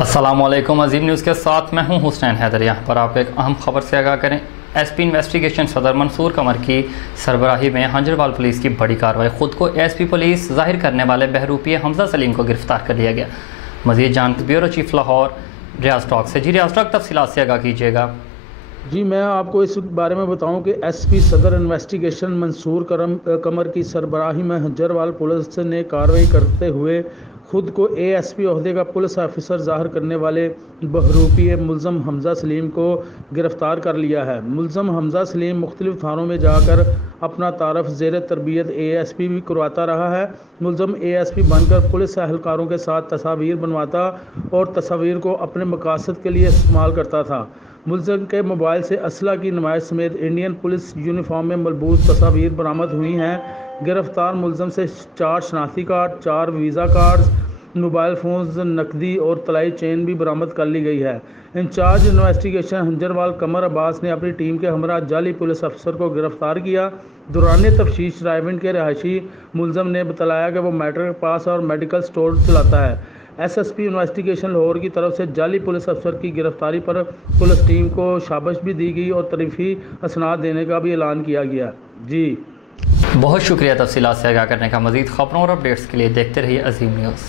अस्सलामुअलैकुम। अजीम न्यूज़ के साथ मैं हूं हुसैन हैदर। यहाँ पर आप एक अहम खबर से आगाह करें। एसपी इन्वेस्टिगेशन सदर मंसूर कमर की सरबराही में हंजरवाल पुलिस की बड़ी कार्रवाई। खुद को एसपी पुलिस जाहिर करने वाले बहरूपी हमजा सलीम को गिरफ्तार कर लिया गया। मज़ीद जानकारी ब्यूरो चीफ लाहौर रियाज टॉक से। जी रियाज टॉक, तफसीलात से आगाह कीजिएगा। जी, मैं आपको इस बारे में बताऊं कि एसपी सदर इन्वेस्टिगेशन मंसूर कमर की सरबराही में हंजरवाल पुलिस ने कार्रवाई करते हुए खुद को एएसपी ओहदे का पुलिस ऑफिसर जाहिर करने वाले बहरूपी मुलज़म हमजा सलीम को गिरफ़्तार कर लिया है। मुलज़म हमजा सलीम मुख्तलिफ थानों में जाकर अपना तारफ़ ज़ेर तरबियत एएसपी भी करवाता रहा है। मुलज़म एएसपी बनकर पुलिस एहलकारों के साथ तस्वीर बनवाता और तस्वीर को अपने मकासद के लिए इस्तेमाल करता था। मुलज़म के मोबाइल से असला की नुमाइश समेत इंडियन पुलिस यूनिफॉर्म में मलबूस तस्वीर बरामद हुई हैं। गिरफ्तार मुलज़म से 4 शनाख्ती card, 4 visa cards, mobile phones, नकदी और तलाई चेन भी बरामद कर ली गई है। इंचार्ज इन्वेस्टिगेशन हंजरवाल कमर अब्बास ने अपनी टीम के हमरा जाली पुलिस अफसर को गिरफ्तार किया। दौरान तफ्तीश रायविंड के रहायशी मुलज़म ने बताया कि वो मैट्रिक पास और मेडिकल स्टोर चलाता है। एसएसपी इन्वेस्टिगेशन लाहौर की तरफ से जाली पुलिस अफसर की गिरफ्तारी पर पुलिस टीम को शाबाश भी दी गई और तरीफ़ी असनाद देने का भी ऐलान किया गया। जी बहुत शुक्रिया तफसीलात से आगाह करने का। मज़ीद खबरों और अपडेट्स के लिए देखते रहिए अजीम न्यूज़।